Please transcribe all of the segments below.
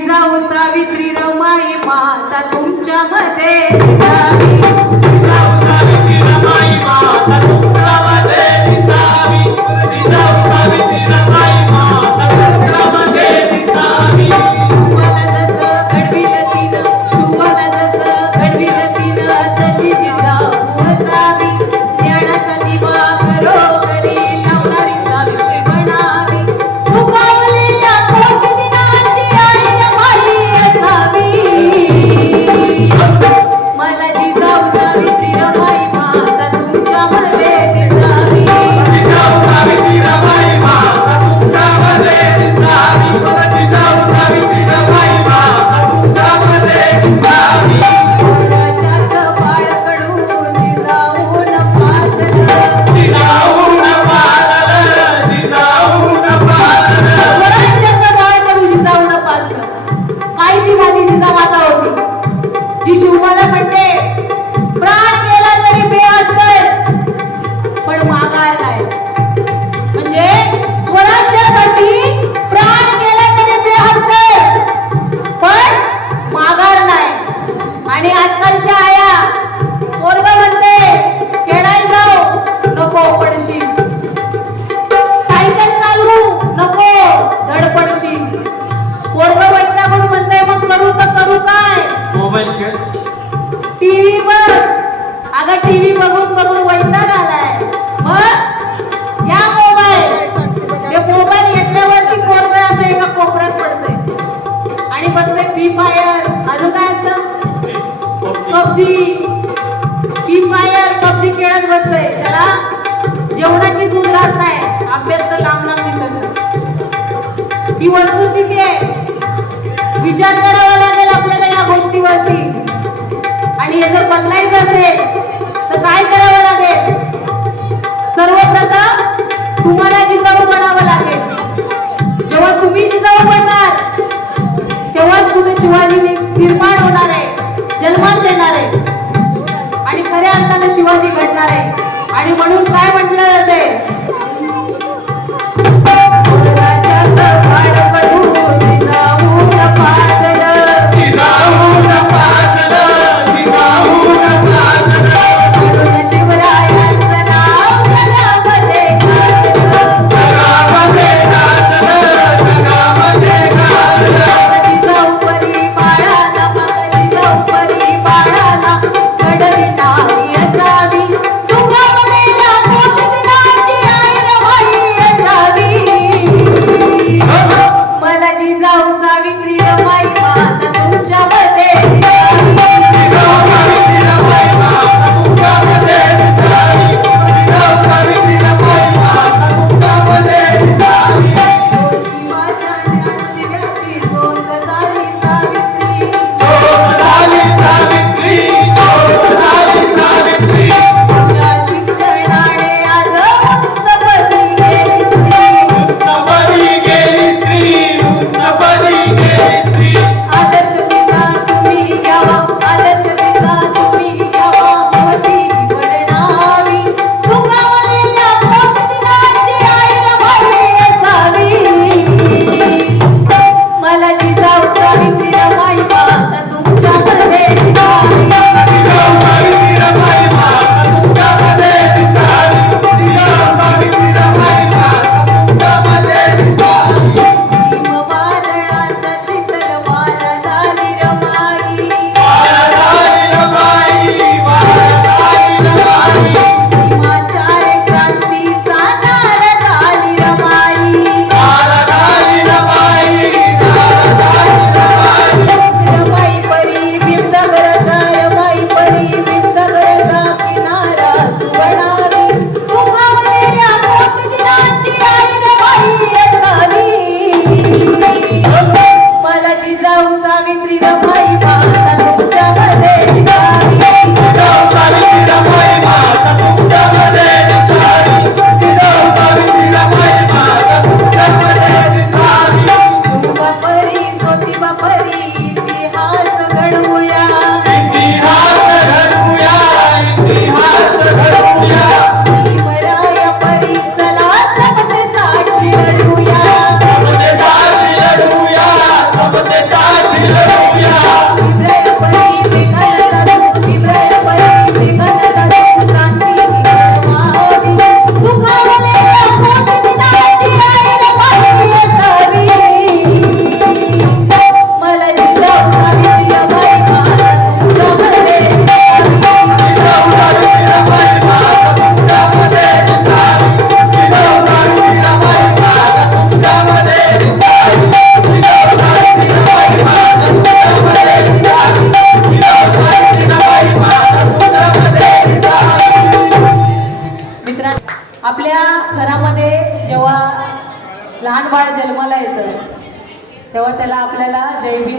जिजाऊ सावित्री रमाई माता तुमच्या मध्ये दिसावी, जिजाऊ सावित्री रमाई माता तुमच्या मध्ये दिसावी, जिजाऊ सावित्री रमाई माता तुमच्या मध्ये दिसावी. शुभाला जसं घडविल तिनं, शुभाला जसं घडविल तिनं, तशी जिजाऊ असावी. ज्ञानाचा दिवा घरोघरी लावणारी सावित्री बनावी. दुखावलेल्या कोटी दिनांची आई रमाई असावी. मला जिजाऊ सावित्री रमाई माता तुमच्या मध्ये दिसावी, जिजाऊ सावित्री रमाई माता तुमच्या मध्ये दिसावी, मला जिजाऊ सावित्री रमाई माता तुमच्या मध्ये दिसावी. स्वराज्याचं बाळकडू जिजाऊन पाजलं, जिजाऊन पाजलं, जिजाऊन पाजलं. स्वराज्याचं बाळकडू जिजाऊन पाजलं. काय ती माझी जिजामाता होती जी शिवबाला म्हणते प्राण गेला तरी बेअदकर पण माघार नाही. म्हणजे स्वराज्यासाठी प्राण गेला तरी बेअदकर पण माघार नाही. आणि आजकालच्या आया पोरगं म्हणते खेळायला जाऊ नको पडशील, सायकल चालू नको धडपडशील. पोरगं वैतागून म्हणते मग करू तर करू काय, मोबाईल खेळ, टीव्ही बघ. अगं टीव्ही बघून बघून वैताग आलाय, मग या मोबाईल. हे मोबाईल घेतल्यावरती पोरगं असं एका कोपऱ्यात पडते आणि बसते फ्री फायर, अजून काय असतं पबजी, फ्री फायर पबजी खेळत बसते. त्याला जेवणाची सूज राहत नाही, अभ्यास तर लांब लांब दिसत. ही वस्तुस्थिती आहे. विचार करावा लागेल आपल्याला या गोष्टीवरती. आणि हे जर बदलायचं असेल तर काय करावं लागेल? सर्वप्रथम तुम्हाला जिजाऊ बनावं लागेल. जेव्हा तुम्ही जिजाऊ बनणार तेव्हाच कुठे शिवाजी निर्माण होणार आहे, जन्मास येणार आहे आणि खऱ्या अर्थाने शिवाजी घडणार आहे. आणि म्हणून काय म्हटलं जाते, स्वराज्याचं बाळकडू जिजाऊन पाजलं, जिजाऊन पाजलं, जिजाऊन पाजलं. म्हणून शिवरायांचं नाव जगामध्ये गाजलं, जगामध्ये गाजलं, जगामध्ये गाजलं. जिजाऊ परी बाळाला, माझा जिजाऊ परी बाळाला घडविणारी असावी. दुखावलेल्या कोटी दिनांची आई रमाई असावी. मला जिजाऊ सावित्री रमाई माता तुमच्या मध्ये दिसावी, जिजाऊ सावित्री रमाई माता तुमच्या मध्ये दिसावी, जिजाऊ सावित्री रमाई माता तुमच्या मध्ये दिसावी. ज्योतिबाच्या ज्ञानदिव्याची ज्योत झाली सावित्री, ज्योत झाली सावित्री, ज्योत झाली सावित्री. तुझ्या शिक्षणाने आज उंचपदी गेली स्त्री, उंचपदी गेली स्त्री, उंचपदी गेली स्त्री. आदर्श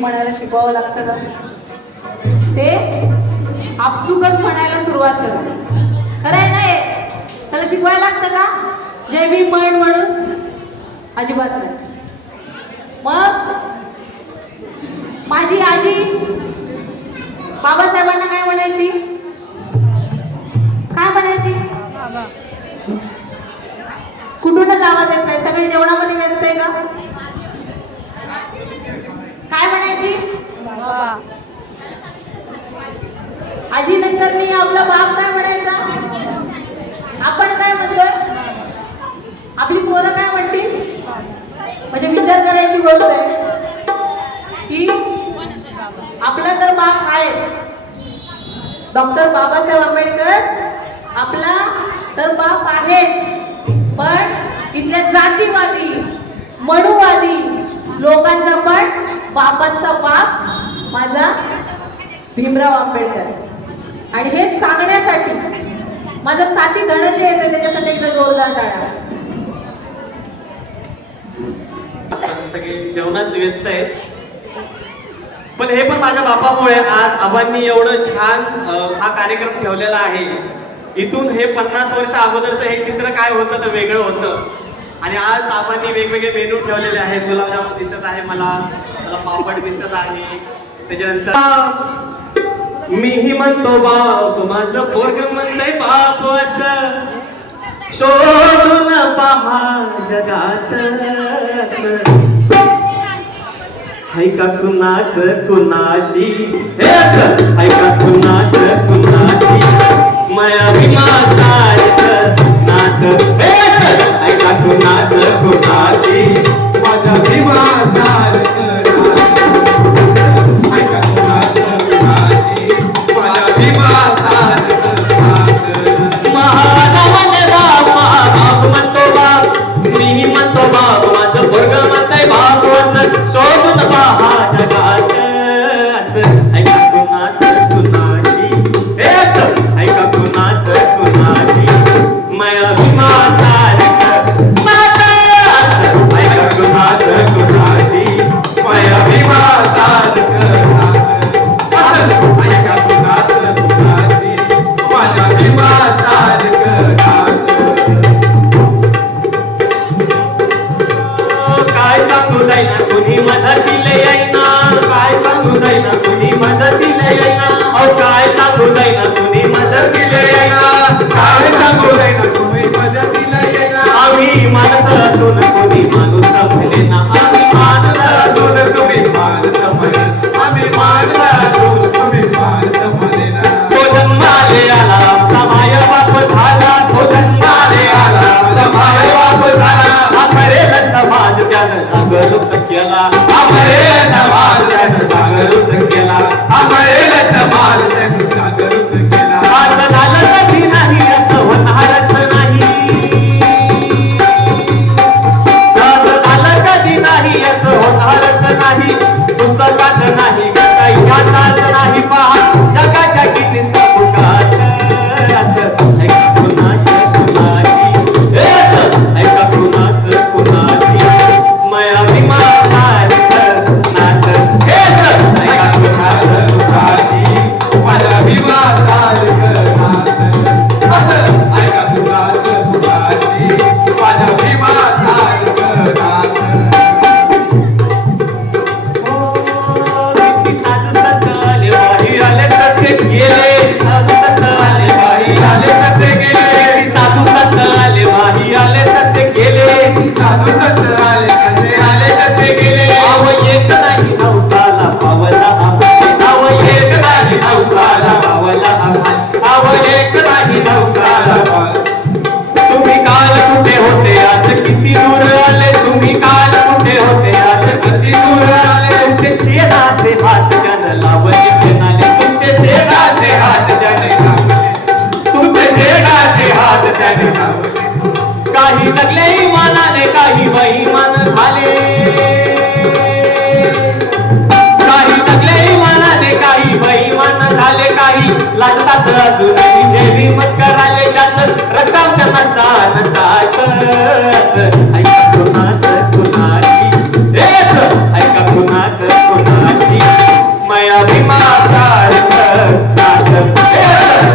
म्हणायला शिकवावं लागतं का? ते आपसुकच म्हणायला सुरुवात करते. खरं आहे ना हे? त्याला शिकवायला लागतं का जय भीम म्हण म्हणून? अजिबात नाही. मग माझी आजी बाबासाहेबांना काय म्हणायची? काय म्हणायची? कुठूनच आवाज येत नाही, सगळे जेवणामध्ये व्यस्त आहे का? काय म्हणायची? आजी नंतर मी आपला बाप काय म्हणायचा? आपण काय म्हणतोय? आपली पोरं काय म्हणतील? म्हणजे विचार करायची गोष्ट आहे की आपला तर बाप आहेच, डॉक्टर बाबासाहेब आंबेडकर आपला तर बाप आहेच, पण इथल्या जातीवादी मनुवादी लोकांचा पण बापांचा बाप माझा भीमराव आंबेडकर. आणि हे सांगण्यासाठी माझा साथी धनंजय येतो, त्याच्यासाठी एकदा जोरदार टाळा. सगळे जेवणात व्यस्त आहेत, पण हे पण माझ्या बापामुळे आज आबांनी एवढं छान हा कार्यक्रम ठेवलेला आहे. इथून हे 50 वर्ष अगोदरचं हे चित्र काय होतं तर वेगळं होतं, आणि आज आबांनी वेगवेगळे मेनू ठेवलेले आहेत. गुलाबजामुन दिसत आहे, मला पापड दिसत आहे. त्याच्यानंतर मीही म्हणतो बाप, माझं पोरग म्हणतंय बाप, असं शोधून पहा जगात ऐका कुणाच कुणाशी, हे असं ऐका कुणाच कुणाशी माया भीमासारखं नात, हे असं ऐका कुणाच कुणाशी माझ्या भीमासारखं नात, ऐका कुणाच कुणाशी माझ्या भीमासारखं नात. महाबाप म्हणतो बाप, मीही म्हणतो बाप, माझं पोरग म्हणतंय बाप, शोधून पहा जगात असं ऐका कुणाच कुणाशी, हे असं ऐका कुणाच कुणाशी माया भीमासारखं नात, असं ऐका कुणाच कुणाशी माया भीमासारखं नात, असं ऐका कुणाच कुणाशी माझ्या भीमासारखं नात. काय सांगू दैना कुणी मदतीला येईना, काय सांगू दैना कुणी मदतीला येईना, अहो काय सांगू दैना कुणी मदतीला येईना, काय सांगू दैना कुणी मदतीला येईना. आम्ही माणसं असून कुणी माणूस म्हणेना, आम्ही माणसं असून तुम्ही माणसं म्हणेना, आम्ही माणसं असून तुम्ही माणसं म्हणेना. तो जन्माले आला आमचा माय बाप झाला, तो जन्माले आला आमचा माय बाप झाला. अमरेल समाज त्यानं जागृत केला, अमरेल समाज त्यानं जागृत केला, अमरेल समाज त्यानं जागृत केला. असं झालं कधी माया भीमा सारखं नात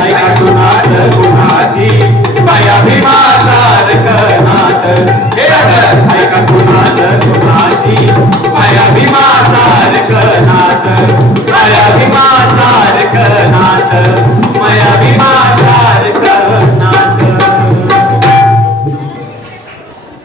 ऐका कुणाचं कुणाशी माया भीमा सारखं नात ऐका कुणाचं कुणाशी माया भीमा सारखं नात माया भीमा सारखं नात माया भीमा